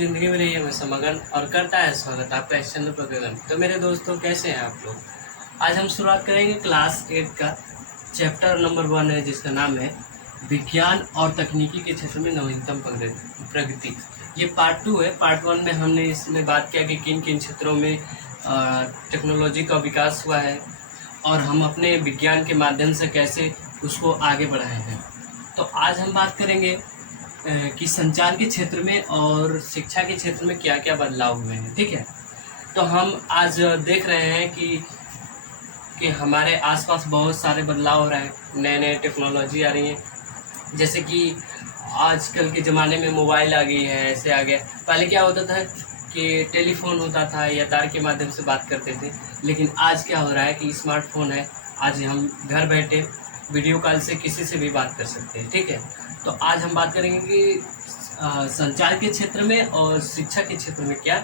ज़िंदगी में रहिए हमेशा मगन और करता है स्वागत आपका इस चैनल पर गगन। तो मेरे दोस्तों कैसे हैं आप लोग। आज हम शुरुआत करेंगे क्लास 8 का चैप्टर नंबर 1 है जिसका नाम है विज्ञान और तकनीकी के क्षेत्र में नवीनतम प्रगति। ये पार्ट 2 है। पार्ट 1 में हमने इसमें बात किया कि किन किन क्षेत्रों में टेक्नोलॉजी का विकास हुआ है और हम अपने विज्ञान के माध्यम से कैसे उसको आगे बढ़ाए हैं। तो आज हम बात करेंगे कि संचार के क्षेत्र में और शिक्षा के क्षेत्र में क्या क्या बदलाव हुए हैं। ठीक है, तो हम आज देख रहे हैं कि हमारे आसपास बहुत सारे बदलाव हो रहे हैं, नए नए टेक्नोलॉजी आ रही हैं। जैसे कि आजकल के ज़माने में मोबाइल आ गई है, ऐसे आ गया। पहले क्या होता था कि टेलीफोन होता था या तार के माध्यम से बात करते थे, लेकिन आज क्या हो रहा है कि स्मार्टफोन है। आज हम घर बैठे वीडियो कॉल से किसी से भी बात कर सकते हैं। ठीक है, तो आज हम बात करेंगे कि संचार के क्षेत्र में और शिक्षा के क्षेत्र में क्या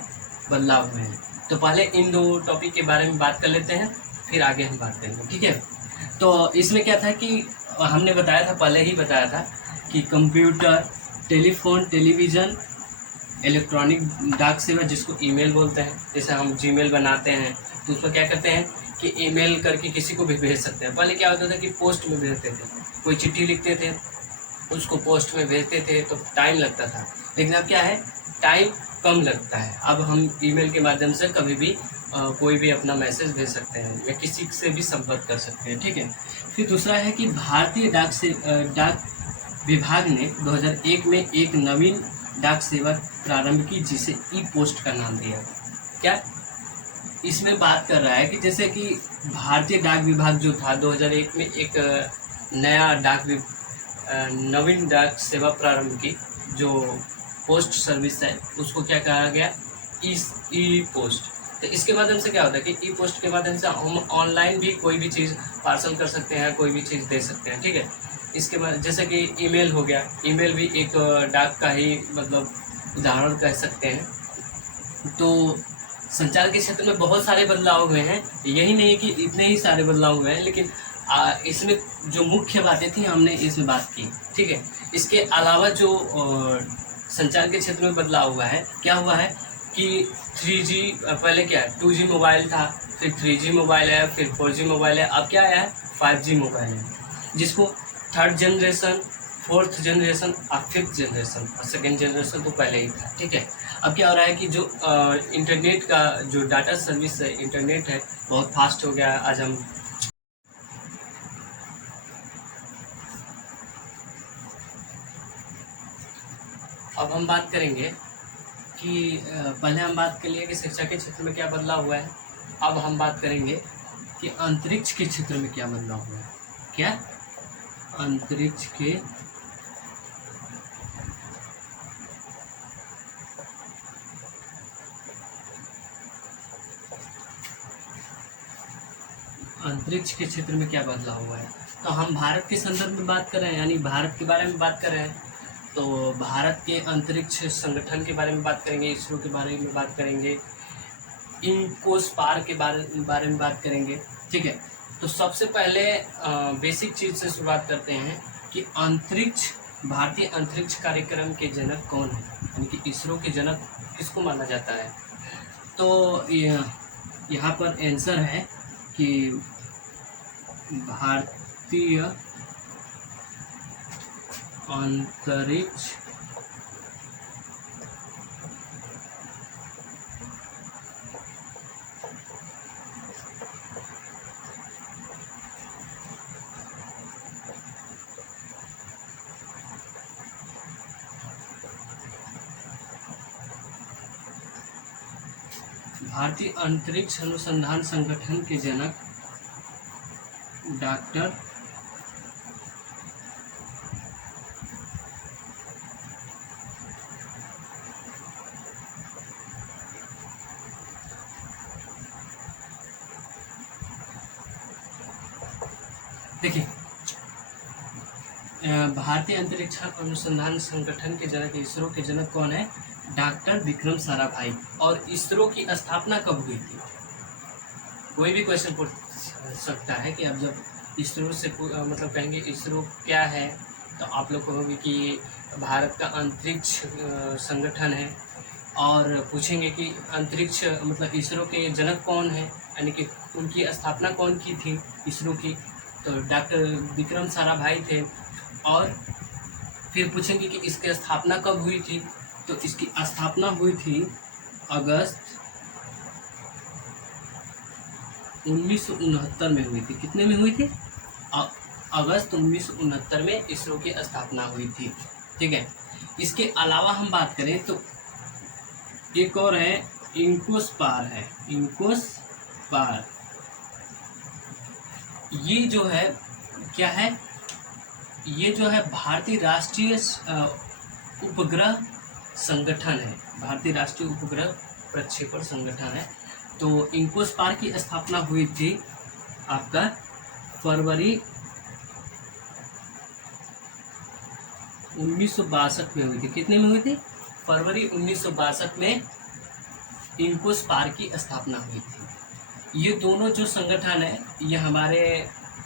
बदलाव हुए हैं। तो पहले इन दो टॉपिक के बारे में बात कर लेते हैं, फिर आगे हम बात करेंगे। ठीक है, तो इसमें क्या था कि हमने बताया था, पहले ही बताया था कि कंप्यूटर, टेलीफोन, टेलीविज़न, इलेक्ट्रॉनिक डाक सेवा जिसको ईमेल बोलते हैं। जैसे हम जीमेल बनाते हैं तो उस पर क्या करते हैं कि ईमेल करके किसी को भी भेज सकते हैं। पहले क्या होता था कि पोस्ट में भेजते थे, कोई चिट्ठी लिखते थे, उसको पोस्ट में भेजते थे तो टाइम लगता था। लेकिन अब क्या है, टाइम कम लगता है। अब हम ईमेल के माध्यम से कभी भी कोई भी अपना मैसेज भेज सकते हैं या किसी से भी संपर्क कर सकते हैं। ठीक है, फिर दूसरा है कि भारतीय डाक विभाग ने 2001 में एक नवीन डाक सेवा प्रारंभ की जिसे ई पोस्ट का नाम दिया। क्या इसमें बात कर रहा है कि जैसे कि भारतीय डाक विभाग जो था 2001 में एक नया नवीन डाक सेवा प्रारंभ की, जो पोस्ट सर्विस है उसको क्या कहा गया, ई पोस्ट। तो इसके माध्यम से क्या होता है कि ई पोस्ट के माध्यम से हम ऑनलाइन भी कोई भी चीज़ पार्सल कर सकते हैं, कोई भी चीज़ दे सकते हैं। ठीक है, इसके बाद जैसे कि ईमेल हो गया, ईमेल भी एक डाक का ही मतलब उदाहरण कह सकते हैं। तो संचार के क्षेत्र में बहुत सारे बदलाव हुए हैं। यही नहीं कि इतने ही सारे बदलाव हुए हैं, लेकिन इसमें जो मुख्य बातें थी हमने इसमें बात की। ठीक है, इसके अलावा जो संचार के क्षेत्र में बदलाव हुआ है, क्या हुआ है कि 3G, पहले क्या है 2G मोबाइल था, फिर 3G मोबाइल है, फिर 4G मोबाइल है, अब क्या आया है 5G मोबाइल है, जिसको 3rd जनरेशन, 4th जनरेशन और 5th जनरेशन और 2nd जनरेशन तो पहले ही था। ठीक है, अब क्या हो रहा है कि जो इंटरनेट का जो डाटा सर्विस है, इंटरनेट है, बहुत फास्ट हो गया है। आज हम अब हम बात करेंगे कि पहले हम बात कर लिए कि शिक्षा के क्षेत्र में क्या बदलाव हुआ है। अब हम बात करेंगे कि अंतरिक्ष के क्षेत्र में क्या बदलाव हुआ है। क्या अंतरिक्ष के क्षेत्र में क्या बदलाव हुआ है। तो हम भारत के संदर्भ में बात कर रहे हैं, यानी भारत के बारे में बात कर रहे हैं। तो भारत के अंतरिक्ष संगठन के बारे में बात करेंगे, इसरो के बारे में बात करेंगे, इनकोस्पार के बारे में बात करेंगे। ठीक है, तो सबसे पहले बेसिक चीज़ से शुरुआत करते हैं कि भारतीय अंतरिक्ष कार्यक्रम के जनक कौन है, यानी कि इसरो के जनक किसको माना जाता है। तो यहाँ पर आंसर है कि भारतीय अंतरिक्ष भारतीय अंतरिक्ष अनुसंधान संगठन के जनक डॉक्टर देखिए, भारतीय अंतरिक्ष अनुसंधान संगठन के जनक, इसरो के जनक कौन है, डॉक्टर विक्रम साराभाई। और इसरो की स्थापना कब हुई थी, कोई भी क्वेश्चन पूछ सकता है कि अब जब इसरो से मतलब कहेंगे इसरो क्या है, तो आप लोग कहोगे कि भारत का अंतरिक्ष संगठन है। और पूछेंगे कि अंतरिक्ष मतलब इसरो के जनक कौन है, यानी कि उनकी स्थापना कौन की थी इसरो की, तो डॉक्टर विक्रम साराभाई थे। और फिर पूछेंगे कि इसकी स्थापना कब हुई थी, तो इसकी स्थापना हुई थी अगस्त 1969 में हुई थी। कितने में हुई थी? अगस्त 1969 में इसरो की स्थापना हुई थी। ठीक है। इसके अलावा हम बात करें तो एक और है, इंकोस्पार है। इंकोस्पार ये जो है क्या है, ये जो है भारतीय राष्ट्रीय उपग्रह संगठन है, भारतीय राष्ट्रीय उपग्रह प्रक्षेपण संगठन है। तो इंकोस्पार की स्थापना हुई थी आपका फरवरी 1962 में हुई थी। कितने में हुई थी? फरवरी 1962 में इंकोस्पार की स्थापना हुई थी। ये दोनों जो संगठन है ये हमारे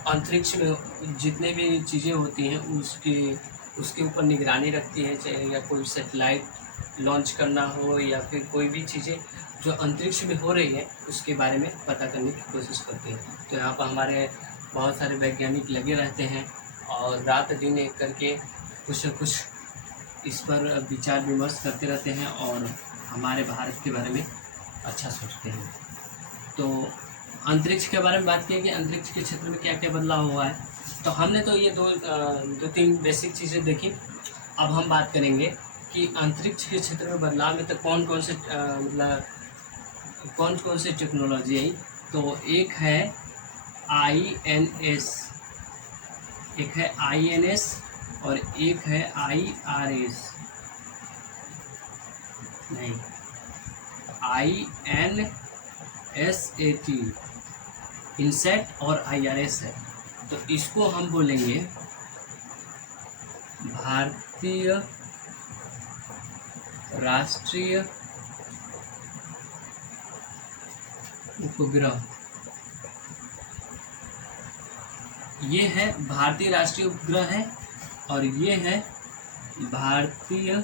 अंतरिक्ष में जितने भी चीज़ें होती हैं उसके ऊपर निगरानी रखती है, चाहे या कोई सैटेलाइट लॉन्च करना हो या फिर कोई भी चीज़ें जो अंतरिक्ष में हो रही है उसके बारे में पता करने की कोशिश करते हैं। तो यहाँ पर हमारे बहुत सारे वैज्ञानिक लगे रहते हैं और रात दिन एक करके कुछ न कुछ इस पर विचार विमर्श करते रहते हैं और हमारे भारत के बारे में अच्छा सोचते हैं। तो अंतरिक्ष के बारे में बात की कि अंतरिक्ष के क्षेत्र में क्या क्या बदलाव हुआ है, तो हमने तो ये दो तीन बेसिक चीज़ें देखी। अब हम बात करेंगे कि अंतरिक्ष के क्षेत्र में बदलाव में तो कौन कौन से मतलब कौन कौन से टेक्नोलॉजी आई। तो एक है INS, एक है INS और एक है IRS, नहीं INSAT, इनसेट और IRS है। तो इसको हम बोलेंगे भारतीय राष्ट्रीय उपग्रह। ये है भारतीय राष्ट्रीय उपग्रह है और ये है भारतीय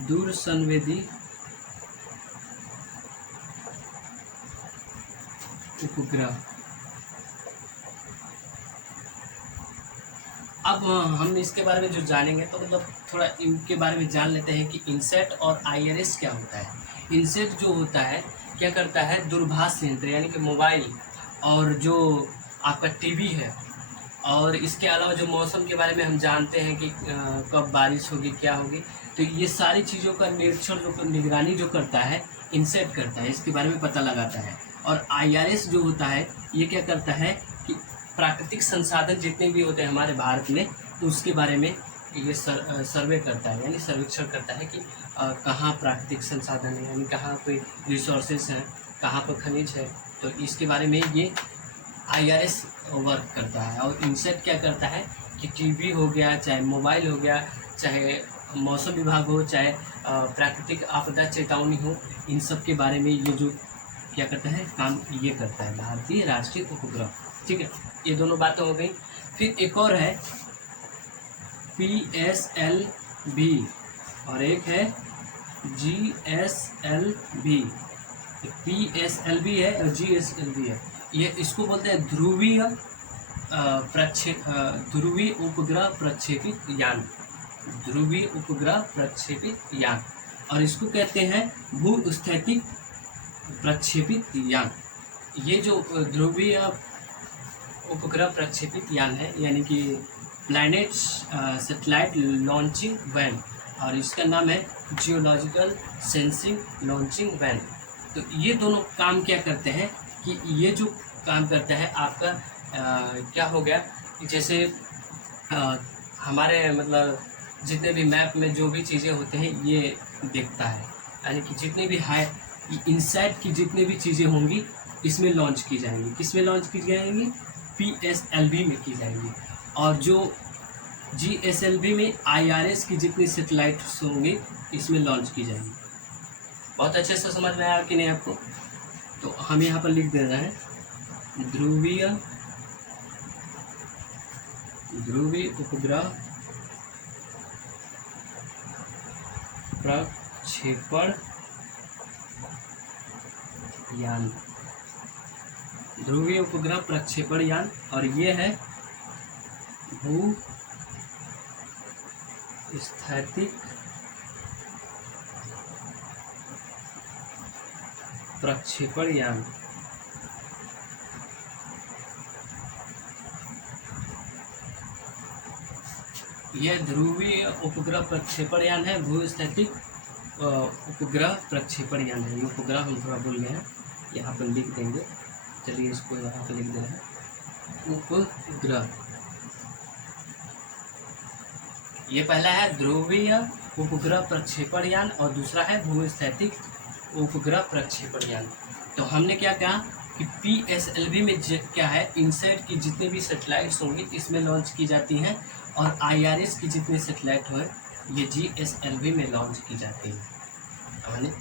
दूरसंवेदी उपग्रह। अब हम इसके बारे में जो जानेंगे तो मतलब थोड़ा इनके बारे में जान लेते हैं कि इनसेट और IRS क्या होता है। इनसेट जो होता है क्या करता है, दूरभाष यंत्र यानी कि मोबाइल और जो आपका टीवी है, और इसके अलावा जो मौसम के बारे में हम जानते हैं कि कब बारिश होगी क्या होगी, तो ये सारी चीज़ों का निरीक्षण जो निगरानी जो करता है इनसेट करता है, इसके बारे में पता लगाता है। और IRS जो होता है ये क्या करता है कि प्राकृतिक संसाधन जितने भी होते हैं हमारे भारत में उसके बारे में ये सर्वे करता है, यानी सर्वेक्षण करता है कि कहाँ प्राकृतिक संसाधन है, यानी कहाँ पे रिसोर्सेस हैं, कहाँ पर खनिज है। तो इसके बारे में ये IRS वर्क करता है। और इनसेट क्या करता है कि टीवी हो गया, चाहे मोबाइल हो गया, चाहे मौसम विभाग हो, चाहे प्राकृतिक आपदा चेतावनी हो, इन सब के बारे में ये जो क्या करता है काम ये करता है भारतीय राष्ट्रीय उपग्रह। ठीक है, ये दोनों बातें हो गई। फिर एक और है PSLV और एक है GSLV। PSLV है और GSLV है, ये इसको बोलते हैं ध्रुवीय उपग्रह प्रक्षेपित यान, ध्रुवीय उपग्रह प्रक्षेपित यान, और इसको कहते हैं भूस्थैतिक प्रक्षेपित यान। ये जो ध्रुवीय उपग्रह प्रक्षेपित यान है यानी कि प्लैनेट सैटेलाइट लॉन्चिंग वैन, और इसका नाम है जियोलॉजिकल सेंसिंग लॉन्चिंग वैन। तो ये दोनों काम क्या करते हैं कि ये जो काम करता है आपका क्या हो गया कि जैसे हमारे मतलब जितने भी मैप में जो भी चीज़ें होते हैं ये देखता है, यानी कि जितने भी हाई इनसाइट की जितने भी चीज़ें होंगी इसमें लॉन्च की जाएंगी। किस में लॉन्च की जाएंगी? PSLV में की जाएंगी। और जो GSLV में IRS की जितनी सैटेलाइट्स होंगी इसमें लॉन्च की जाएंगी। बहुत अच्छे से समझ में आया कि नहीं आपको? तो हम यहाँ पर लिख दे रहे हैं ध्रुवीय उपग्रह प्रक्षेपण यान, ध्रुवीय उपग्रह प्रक्षेपण यान, और ये है भू स्थैतिक प्रक्षेपण यान। यह ध्रुवीय उपग्रह प्रक्षेपण यान है, भूस्थैतिक उपग्रह प्रक्षेपण यान है। ये उपग्रह हम थोड़ा भूल गए हैं, यहाँ पर लिख देंगे। चलिए इसको यहाँ पर लिख दे रहे हैं, उपग्रह। ये पहला है ध्रुवीय उपग्रह प्रक्षेपण यान और दूसरा है भूस्थैतिक उपग्रह प्रक्षेपण यान। तो हमने क्या कहा कि PSLV में क्या है, इनसैट की जितनी भी सैटेलाइट्स होंगी इसमें लॉन्च की जाती हैं, और IRS की जितनी सैटेलाइट हो ये GSLV में लॉन्च की जाती है। हमने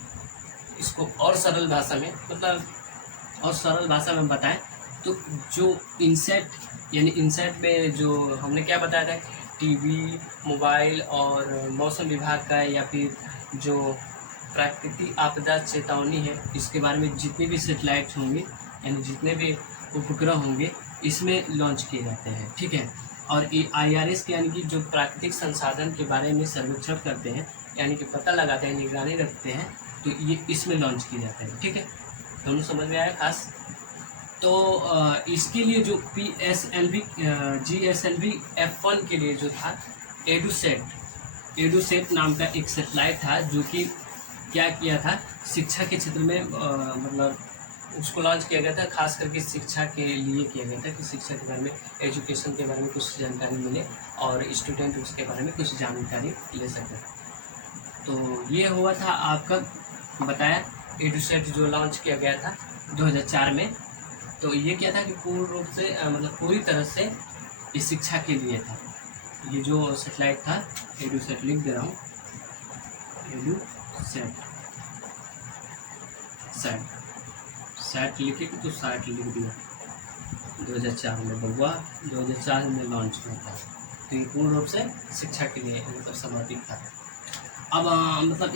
इसको और सरल भाषा में बताएं तो जो इनसैट यानी इनसैट में जो हमने क्या बताया था, टीवी, मोबाइल और मौसम विभाग का या फिर जो प्राकृतिक आपदा चेतावनी है इसके बारे में जितनी भी सैटेलाइट्स होंगी यानी जितने भी उपग्रह होंगे इसमें लॉन्च किए जाते हैं, ठीक है। और ये IRS के यानी कि जो प्राकृतिक संसाधन के बारे में सर्वेक्षण करते हैं यानी कि पता लगाते हैं, निगरानी रखते हैं, तो ये इसमें लॉन्च किए जाते हैं, ठीक है। दोनों समझ में आया खास। तो इसके लिए जो PSLV GSLV F1 के लिए जो था एडुसेट नाम का एक सैटेलाइट था, जो कि क्या किया था, शिक्षा के क्षेत्र में मतलब उसको लॉन्च किया गया था, खास करके शिक्षा के लिए किया गया था कि शिक्षा के बारे में, एजुकेशन के बारे में कुछ जानकारी मिले और स्टूडेंट उसके बारे में कुछ जानकारी ले सके। तो ये हुआ था आपका बताया एडुसेट जो लॉन्च किया गया था 2004 में। तो ये क्या था कि पूर्ण रूप से मतलब पूरी तरह से ये शिक्षा के लिए था। ये जो सैटेलाइट था एडुसेट, लिख दे रहा हूँ, सैट लिखे तो सैट लिख दिया। 2004 में बउआ 2004 में लॉन्च हुआ था। तो ये पूर्ण रूप से शिक्षा के लिए मतलब समर्पित था। अब मतलब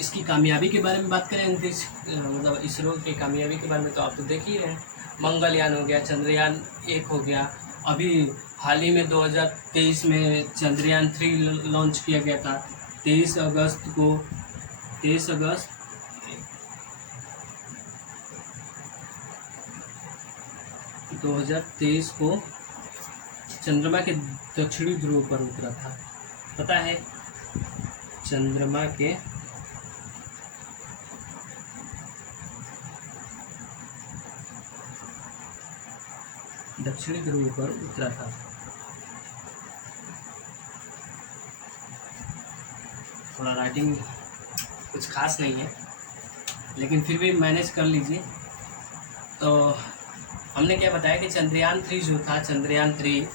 इसकी कामयाबी के बारे में बात करें, मतलब इसरो की कामयाबी के बारे में तो आप तो देख ही रहे हैं। मंगलयान हो गया, चंद्रयान 1 हो गया, अभी हाल ही में 2023 में चंद्रयान 3 लॉन्च किया गया था। 23 अगस्त 2023 को चंद्रमा के दक्षिणी ध्रुव पर उतरा था। पता है चंद्रमा के दक्षिणी ध्रुव पर उतरा था। थोड़ा राइटिंग कुछ खास नहीं है लेकिन फिर भी मैनेज कर लीजिए। तो हमने क्या बताया कि चंद्रयान 3 जो था, चंद्रयान 3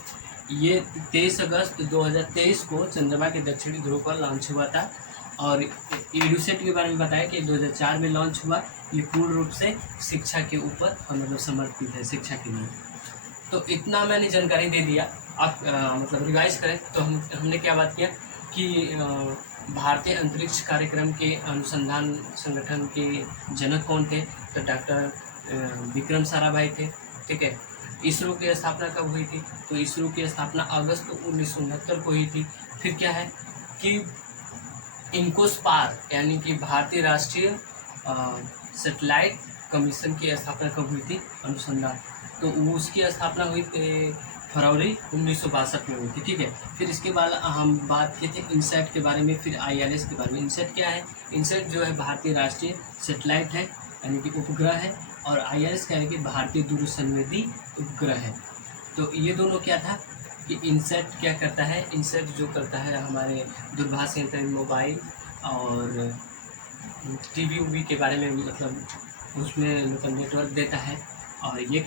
ये 23 अगस्त 2023 को चंद्रमा के दक्षिणी ध्रुव पर लॉन्च हुआ था। और एडुसेट के बारे में बताया कि 2004 में लॉन्च हुआ। ये पूर्ण रूप से शिक्षा के ऊपर मतलब समर्पित है, शिक्षा के लिए। तो इतना मैंने जानकारी दे दिया। आप मतलब रिवाइज करें तो हमने क्या बात किया कि भारतीय अंतरिक्ष कार्यक्रम के अनुसंधान संगठन के जनक कौन थे, तो डॉक्टर विक्रम साराभाई थे, ठीक है। इसरो की स्थापना कब हुई थी, तो इसरो की स्थापना अगस्त 1969 को हुई थी। फिर क्या है कि इनकोस्पार यानी कि भारतीय राष्ट्रीय सैटेलाइट कमीशन की स्थापना कब हुई थी, अनुसंधान, तो उसकी स्थापना हुई फरवरी 1962 में हुई थी, ठीक है। फिर इसके बाद हम बात किए थे इनसैट के बारे में, फिर IRS के बारे में। इनसैट क्या है, इनसैट जो है भारतीय राष्ट्रीय सैटेलाइट है यानी कि उपग्रह है, और IRS क्या है कि भारतीय दूरसंवेदी उपग्रह है। तो ये दोनों क्या था कि इनसैट क्या करता है, इनसैट जो करता है हमारे दूरभाष यंत्र, मोबाइल और टीवी के बारे में मतलब उसमें मतलब नेटवर्क देता है। और ये